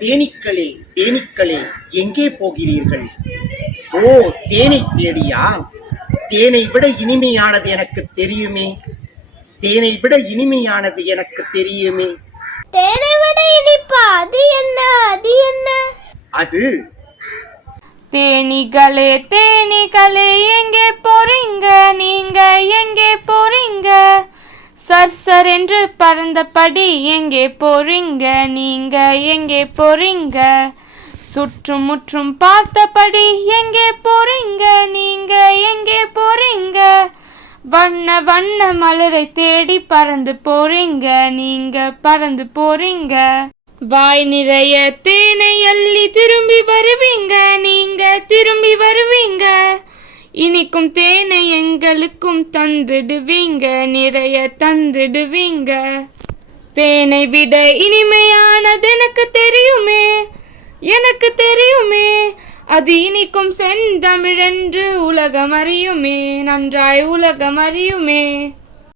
தேனீக்களே தேனீக்களே எங்கே போகிறீர்கள்? ஓ, தேனை தேடியா? தேனை விட இனிமையானது எனக்கு தெரியுமே. தேனை விட இனிமையானது எனக்கு தெரியுமே. தேனை விட இனிப்பா? அது என்ன? அது என்ன? அது தேனீகளே தேனீகளே எங்கே போறீங்க? நீங்க எங்கே போறீங்க? சர் என்று பறந்தபடி எங்கே போறீங்க? நீங்க எங்கே போறீங்க? சுற்றும் முற்றும் பார்த்தபடி எங்கே போறீங்க? நீங்க எங்கே போறீங்க? வண்ண வண்ண மலரை தேடி பறந்து போறீங்க. நீங்க பறந்து போறீங்க. வாய் நிறைய தேனை அள்ளி திரும்பி வருவீங்க. நீங்க திரும்பி வருவீங்க. இனிக்கும் தேனை எங்களுக்கும் தந்துடுவீங்க. நிறைய தந்துடுவீங்க. தேனை விட இனிமையானது எனக்கு தெரியுமே. எனக்கு தெரியுமே. அது இனிக்கும் செந்தமிழென்று உலகம் அறியுமே. நன்றாய் உலகம் அறியுமே.